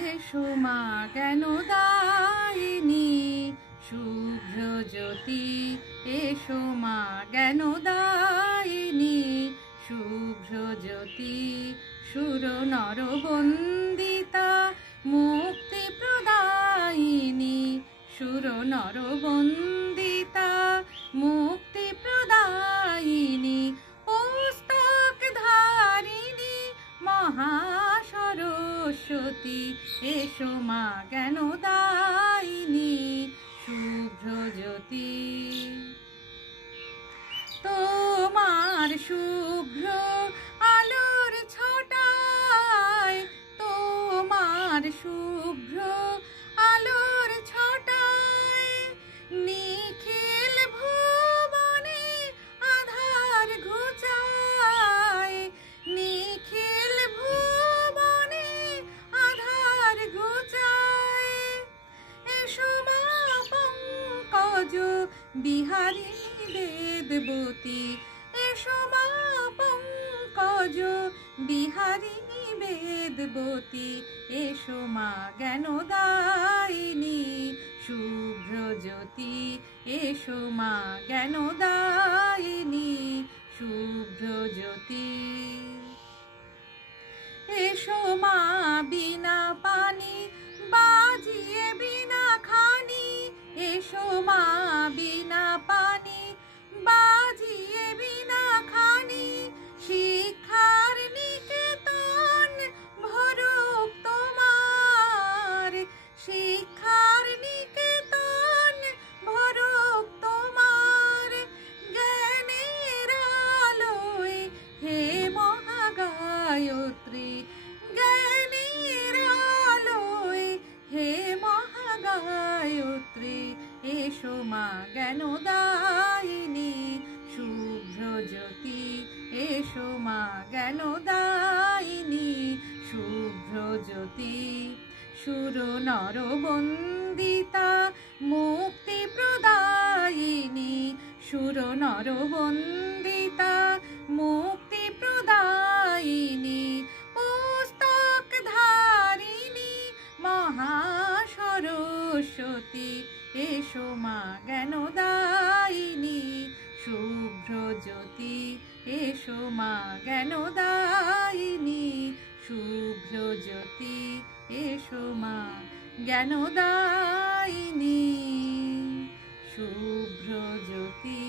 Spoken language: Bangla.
এসো মা জ্ঞানদায়িনী শুভ্র জ্যোতি, এসো মা জ্ঞানদায়িনী শুভ্র জ্যোতি, সুর নর বন্দিতা মুক্তি প্রদায়িনী, সুর নর বন্দিতা মুক্তি প্রদায়িনী, পুস্তক ধারিণী মহাসরস্বতী, এসো মা জ্ঞানদায়িনী শুভ্র জ্যোতি। তোমার শুভ্র আলোর ছটায়, তোমার শুভ্র আলোর ছটায়, নিখিল ভুবনে আধার ঘুচায়, নিখিল ভুবনে আধার ঘুচায়। এসো মা পঙ্কজ বিহারিণী বেদবতী, এসো মা পঙ্কজ বিহারিণী বেদবতী, এসো মা জ্ঞানদায়িনী শুভ্র জ্যোতি, এসো মা জ্ঞানদায়িনী শুভ্র জ্যোতি। এসো মা বিনা পানি বাজিয়ে বিনা খানি, এসো মা বিনা পানি বাজিয়ে বিনা খানি, শিক্ষার নিকেতন ভরুক তোমার, শিক্ষার নিকেতন ভরুক তোমার, জ্ঞানের আলোয় হে মহাগায়ত্রী, জ্ঞানের আলোয় হে মহাগায়ত্রী, এসো মা জ্ঞানদায়িনী শুভ্র জ্যোতি, এসো মা জ্ঞানদায়িনী শুভ্র জ্যোতি, সুর নর বন্দিতা মুক্তি প্রদায়িনী, সুর নর বন্দিতা মুক্তি প্রদায়িনী, পুস্তক ধারিণী মহাসরস্বতী, এসো মা জ্ঞানদায়িনী শুভ্র জ্যোতি, এসো মা জ্ঞানদায়িনী শুভ্র জ্যোতি, এসো মা জ্ঞানদায়িনী শুভ্র জ্যোতি।